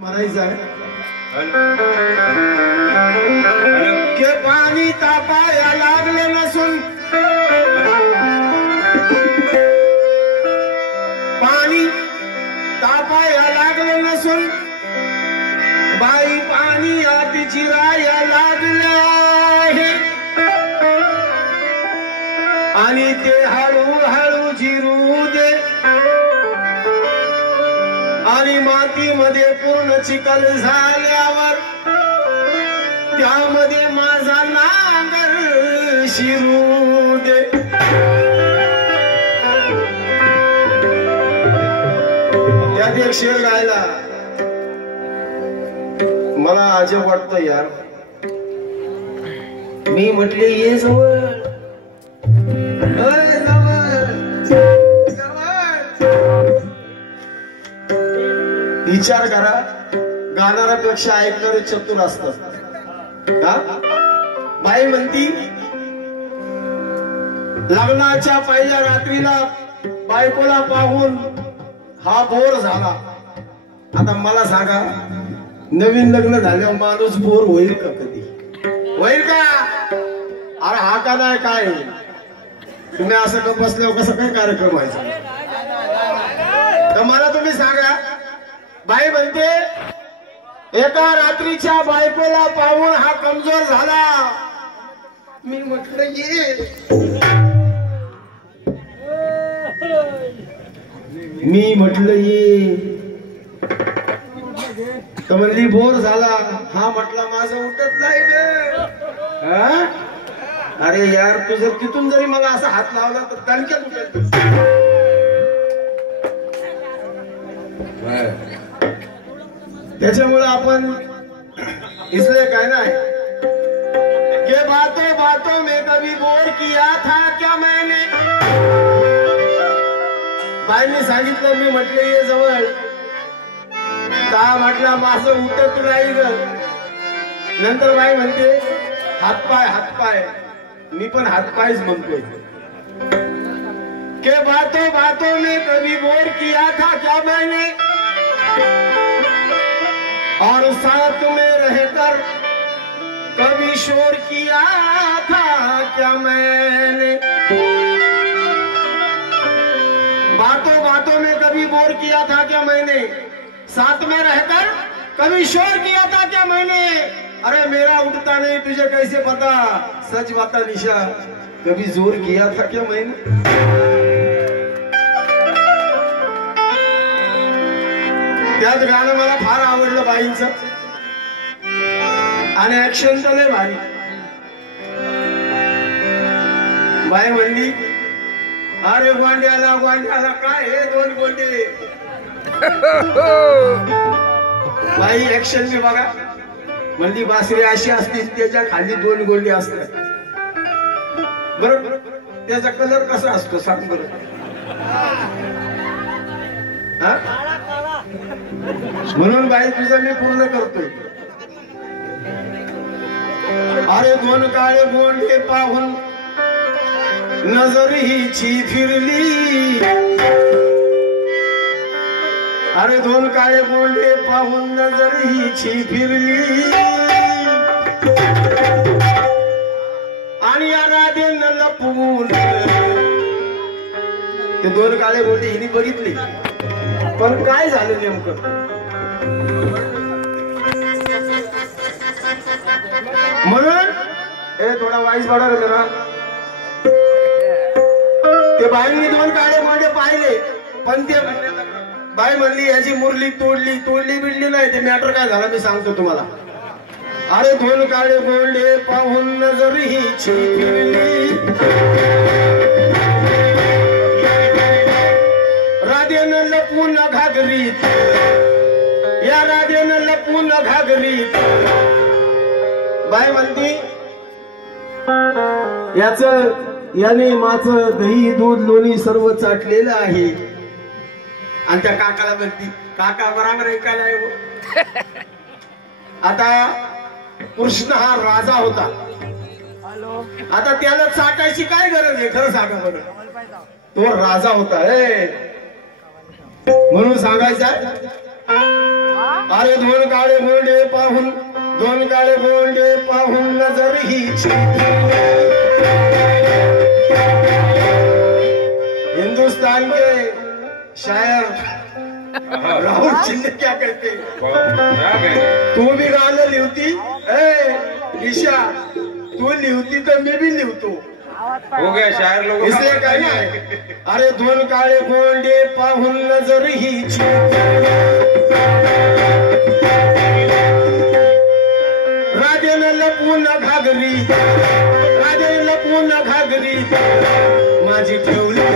म्हणायचं आहे के पाणी तापाया लागलं नसून पाणी तापाया लागलं नसून बाई पाणी आत जिराया लागलं आहे आणि ते हळूहळू जिरू दे आणि मातीमध्ये पूर्ण चिखल झाल्यावर त्यामध्ये माझा नांगर शिरू दे. त्यात एक शेर गायला मला अजब वाटतं यार. मी म्हटले ये जवळ विचार करा, गाणाऱ्यापेक्षा ऐकणारे चतुर असतात. बाई म्हणती लग्नाच्या पहिल्या रात्रीला बायकोला पाहून हा बोर झाला. आता मला सांगा, नवीन लग्न झाल्यावर माणूस बोर होईल का? कधी होईल का? अरे हा का नाही काय तुम्ही असं का बसल्यावर कसं काय कार्यक्रम व्हायचा? तर मला तुम्ही सांगा, बाई म्हणते एका रात्रीच्या बायकोला पाहून हा कमजोर झाला. मी म्हटलं ये, मी म्हटलं ये, तर म्हणली बोर झाला. हा म्हटला माझं उठत नाही ग. अरे यार, तू जर तिथून जरी मला असा हात लावला तर दणक्यात उठत. त्याच्यामुळे आपण इसलिए कहना है कि बातों बातों में कभी बोर किया था क्या मैंने. बाईने सांगितलं, मी म्हटलं ये जवळ. ता म्हटला माझं उठत नाही ग. नंतर बाई म्हणते हातपाय हातपाय. मी पण हातपायच म्हणतोय. के बातों बातों में कभी बोर किया था क्या मैंने और साथ में रहकर कभी शोर किया था क्या मैंने. बातों बातों में कभी बोर किया था क्या मैंने, साथ में रहकर कभी शोर किया था क्या मैंने. अरे मेरा उठता नहीं तुझे कैसे पता, सच बाता निशा, कभी जोर किया था क्या मैंने. त्यात गाणं मला फार आवडलं बाईंचं, आणि ऍक्शन तर लय भारी. बाई म्हणली अरे गोंड्याला गोंड्याला काय हे दोन गोंडे. बाई ऍक्शन मी बघा. म्हणली बासरी अशी असते त्याच्या खाली दोन गोंडे असतात. बरोबर, त्याचा कलर कसा असतो सांग बरं. म्हणून बाई तुझं मी पूर्ण करतोय. अरे दोन काळे गोंडे पाहून नजर हिची फिरली. अरे दोन काळे गोंडे पाहून नजर हिची फिरली. आणि या राधेनं लपवून ते दोन काळे गोंडे हिने बघितली. पण काय झालं नेमकं, म्हणून हे थोडा वाईस वाढा रे जरा. ते बाईंनी दोन काळे गोंडे पाहिले, पण ते बाई म्हणली याची मुरली तोडली. तोडली बिडली नाही, ते मॅटर काय झाला मी सांगतो तुम्हाला. अरे दोन काळे गोंडे पाहून नजर हिची फिरली. राधेनं लपवून घागरीत, या राधेनं लपवून घागरीत. बाई म्हणती याच याने माझं दही दूध लोणी सर्व चाटलेलं आहे. आणि त्या काकाला म्हणती काका बराबर ऐकायला आहे. आता कृष्ण हा राजा होता. आता त्याला चाटायची काय गरज आहे, खरं सांगा बरं. तो राजा होता म्हणून सांगायचा अरे दोन काळे गोंडे पाहून, दोन काळे गोंडे पाहून नजर हिची। हिंदुस्तान के शायर राहुल शिंदे क्या कहते हैं? तू भी गाणं लिहती ईशा, तू लिहती तर मी भी लिहतो। हो गया शायर लोग इसलिए कहना है, अरे दोन काळे गोंडे पाहून नजर हिची। राजेनं लपून घागरी, राजेनं लपून घागरी माझी ठेवली।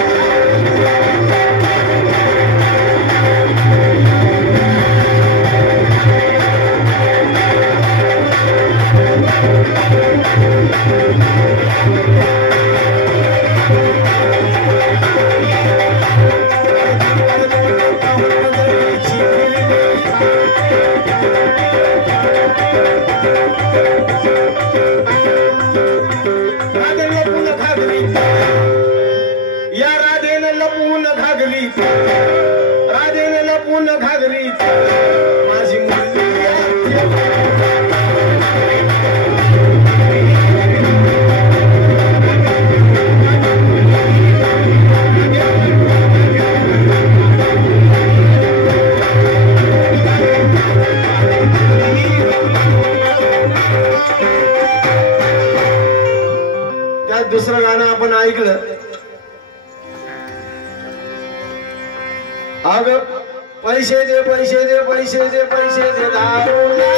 राधेने लपून घागरी माझी मुलगी। त्यात दुसरं गाणं आपण ऐकलं, अग पैसे दे पैसे दे पैसे दे पैसे दे दारूला,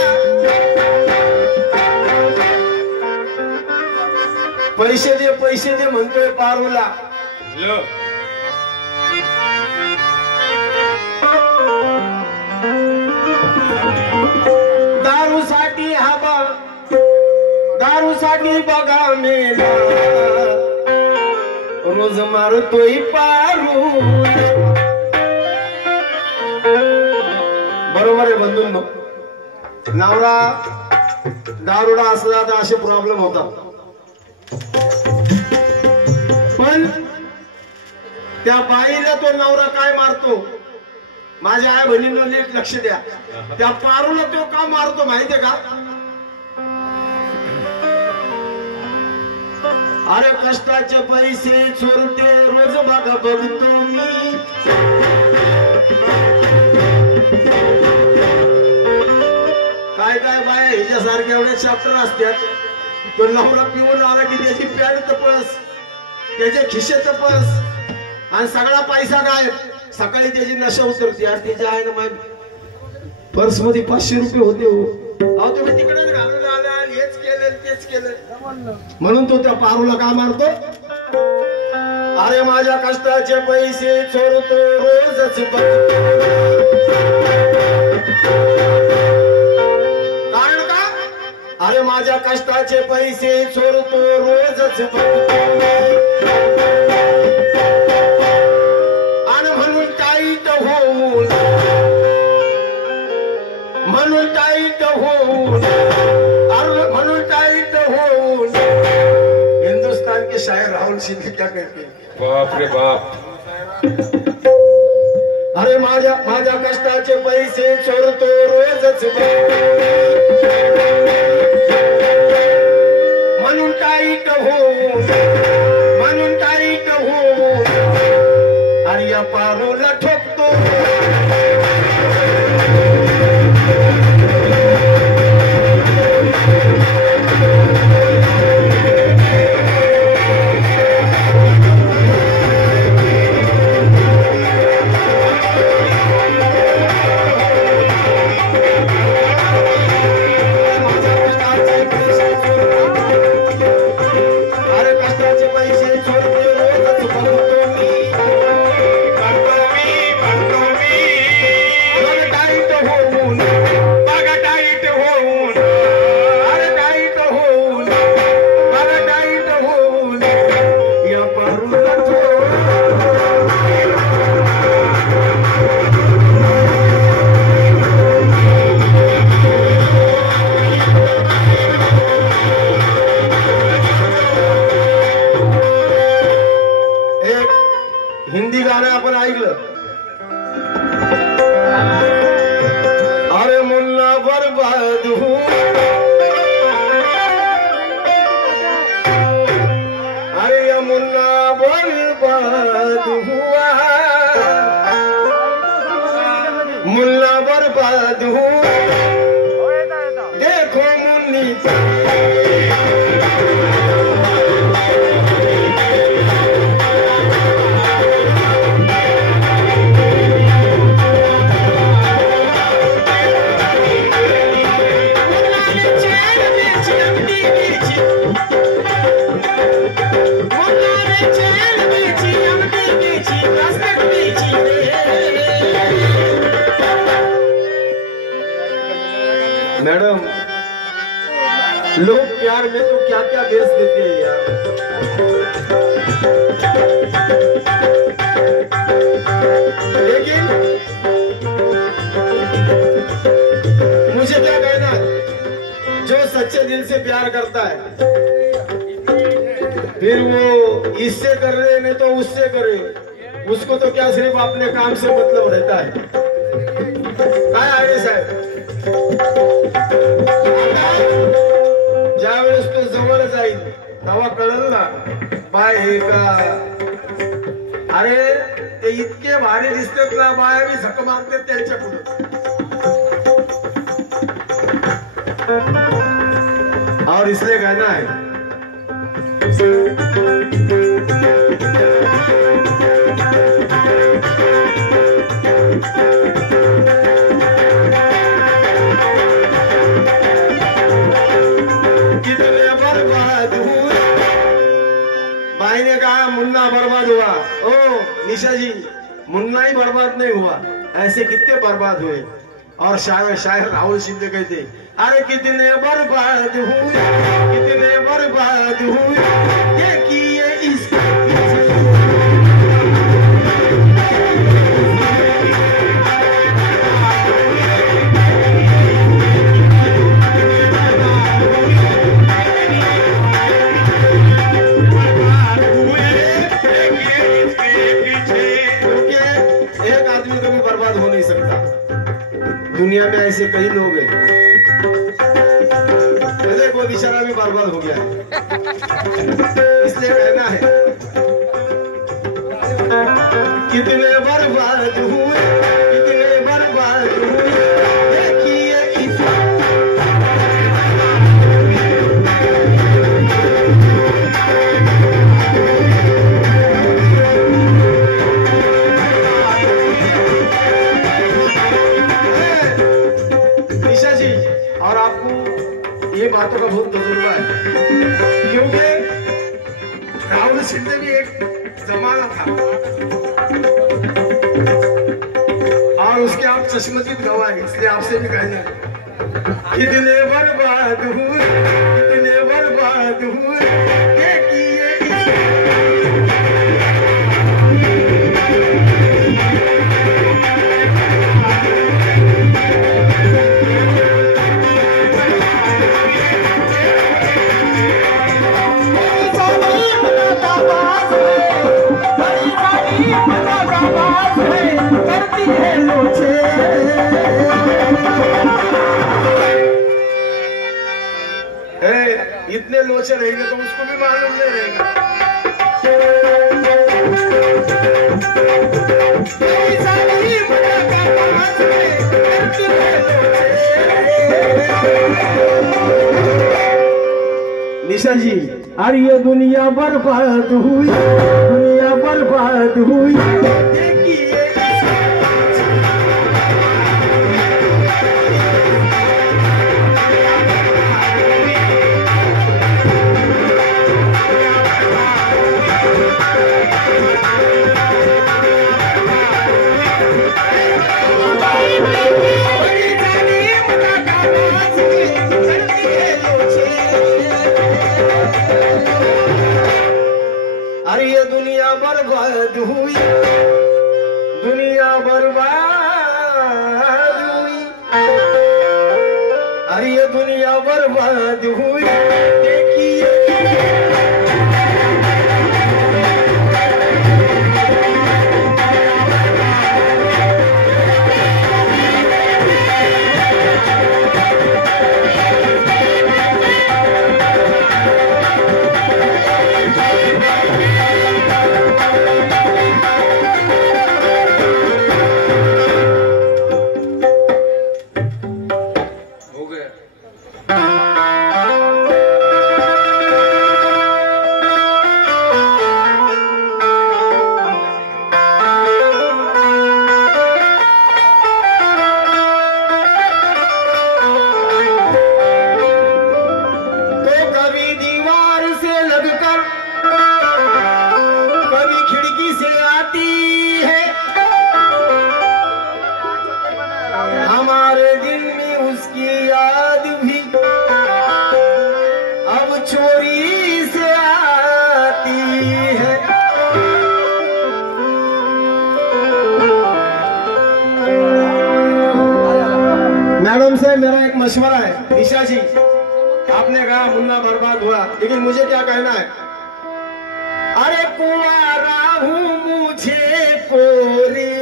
पैसे दे म्हणतोय पारूला। दारूसाठी हवा, दारूसाठी बघा मेला, रोज मारतोय पारूला। बरोबर आहे बंधूंनो, नवरा दारुडा असला तर असे प्रॉब्लेम होतात, पण त्या बाईला तो नवरा काय मारतो, माझ्या आई बहिणींना नीट लक्ष द्या, त्या पारूला तो का मारतो माहितीये का? अरे कष्टाचे पैसे चोरते रोज बघा बघतो मी, काय काय बाया हिच्यासारखे एवढे चॅप्टर असतात, तो नवरा पिऊन आला की त्याची पॅन्ट तपस, त्याचे खिशे तपस आणि सगळा पैसा गायब। सकाळी त्याची नशा उतरते, आणि त्याच्या आहे ना पर्स मध्ये 500 रुपये होते हो, अहो तुम्ही तिकडेच घालून आले आणि हेच केलं तेच केलं, म्हणून तो त्या पारूला का मारतो? अरे माझ्या कष्टाचे पैसे चोरतो रोजच बघतो, कारण का? अरे माझ्या कष्टाचे पैसे चोरतो रोजच बघतो, आणि म्हणून टाईट होऊन, म्हणून टाईट होऊन, अरे म्हणून टाईट होऊन हिंदुस्तान के शायर राहुल शिंदे क्या कहते हैं? बाप रे बाप। अरे माझ्या कष्टाचे पैसे चोरतो रोजच म्हणून टाईट होऊन, म्हणून टाईट होऊन आणि या पारूला ठोकतो। बर्बाद हूँ। अरे ये मुन्ना बर्बाद हुआ, मुन्ना बर्बाद हूँ। देखो मुन्नी मैडम, लोग प्यार में तो क्या क्या बेच देते हैं यार। लेकिन मुझे क्या कहना है, जो सच्चे दिल से प्यार करता है फिर वो इससे कर रहे नहीं तो उससे करे, उसको तो क्या सिर्फ अपने काम से मतलब रहता है। काय आहे साहेब, ज्यावेळेस तो जवळ जाईल तेव्हा कळल ना बाय हे का। अरे ते इतके भारी दिसतात ना, बाया बी झक मारतात त्यांच्या पुढे। और इसलिए कहना है भाई ने कहा मुन्ना बर्बाद हुआ। ओ निशा जी, मुन्ना ही बर्बाद नहीं हुआ, ऐसे कितने बर्बाद हुए। और शायर राहुल शिंदे कहते, अरे कितने बर्बाद हुए, कितने बर्बाद हुए, ये किए इसके दुनिया में ऐसे कई लोग हैं। देखो बेचारा भी बर्बाद हो गया है, इसलिए कहना है कितने बर्बाद हुए, कितने बर्बाद हुए, देखिए और आपको ये बातों का बहुत तजुर्बा है, क्योंकि राहुल शिंदे भी एक जमाना था और उसके आप चश्मदीद गवाह हैं, इसलिए आपसे भी कहना है कितने बर्बाद हुए, कितने बर्बाद हुए, इतने लोचे रहेंगे तो उसको भी मालूम नहीं रहेगा। निशा जी, अरे ये दुनिया बर्बाद हुई, दुनिया बर्बाद हुई। अरे ये दुनिया बर्बाद हुई, दुनिया बर्बाद हुई, अरे ये दुनिया बर्बाद हुई, देखिए मेरा एक मशवरा है ईशा जी, आपने कहा मुन्ना बर्बाद हुआ, लेकिन मुझे क्या कहना है? अरे कुंवारा हूँ मुझे कोरी,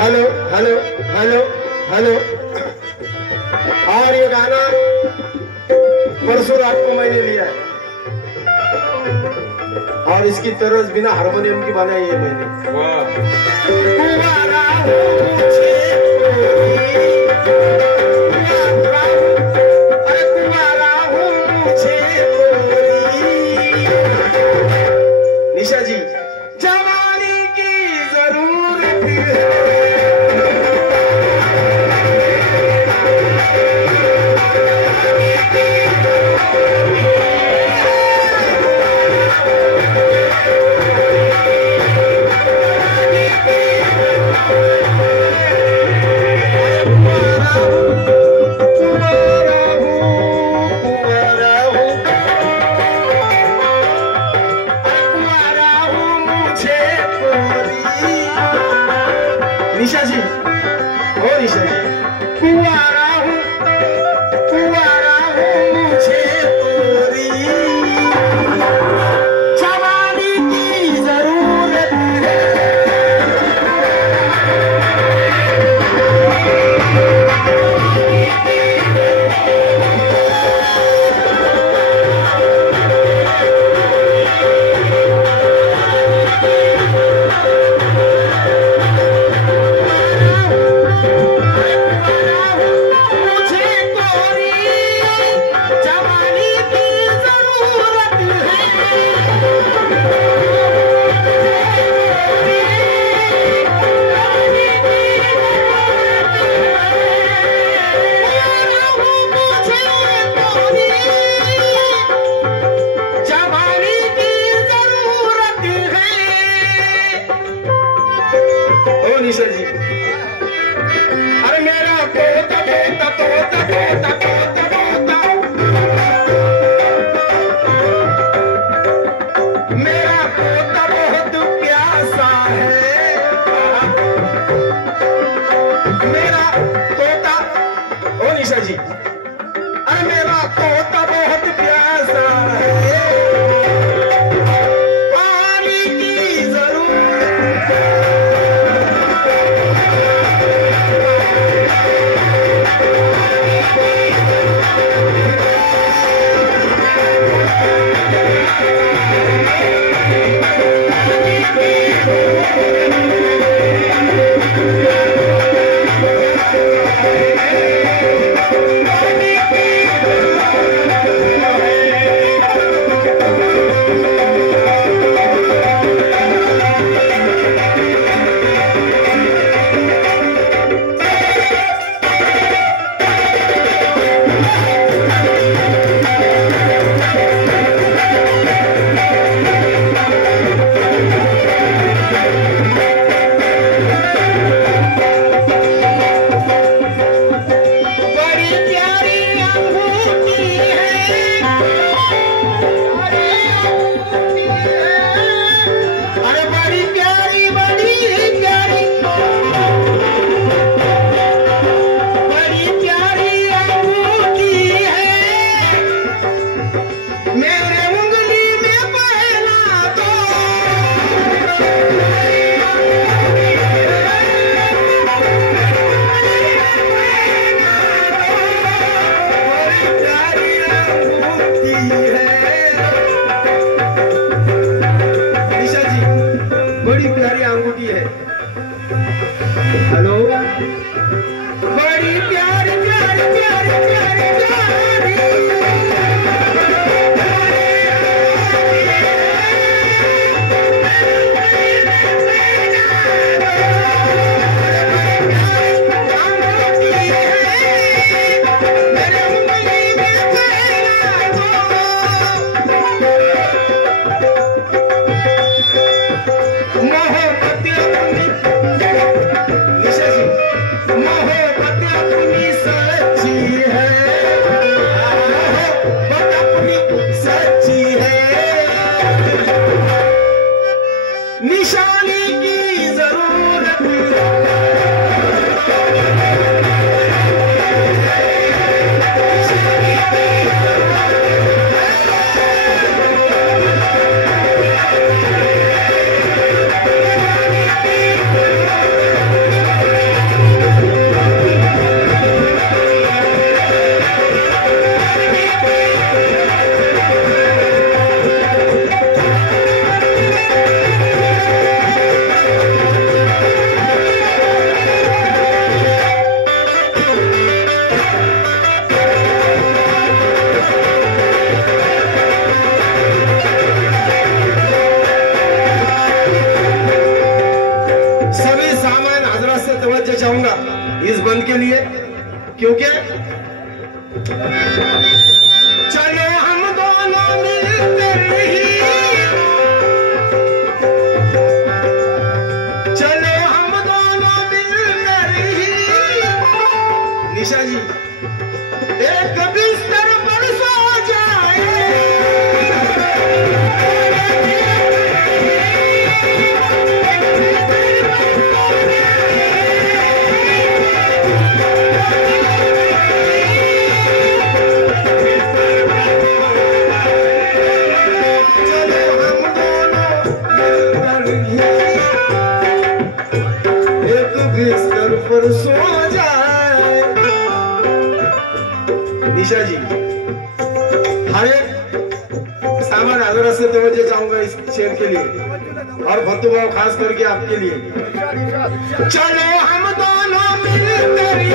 हेलो हेलो हेलो हेलो। और ये गाना परसों रात को मैंने लिया है और इसकी तरज बिना हारमोनियम की बनाई है मैंने। कुंवारा हूँ मुझे अरे कुंवारा हूँ मुझे निशा जी, जवानी की जरूरत है। निशा जी, ओ निशा जी, कुंवारा हूँ मुझे तोरी, जवानी की जरूरत है। निशा जी, अरे मेरा तोता तोता तोता तोता तोता तोता, मेरा तोता बहुत प्यासा है, मेरा तोता, ओ निशा जी, अरे मेरा तोता बहुत प्यासा है, पानी की जरूरत है। बंद के लिए, क्योंकि चलो हम दोनों मिलकर ही, चलो हम दोनों मिलकर ही, निशा जी एक बिस्तर पर सो जाए, बिस्तर पर सो जाए। निशा जी हर एक सामान हाजिर से तवज्जो चाहूंगा इस शेर के लिए, और भत्तू भाव खास करके आपके लिए। चलो हम दोनों मिलकर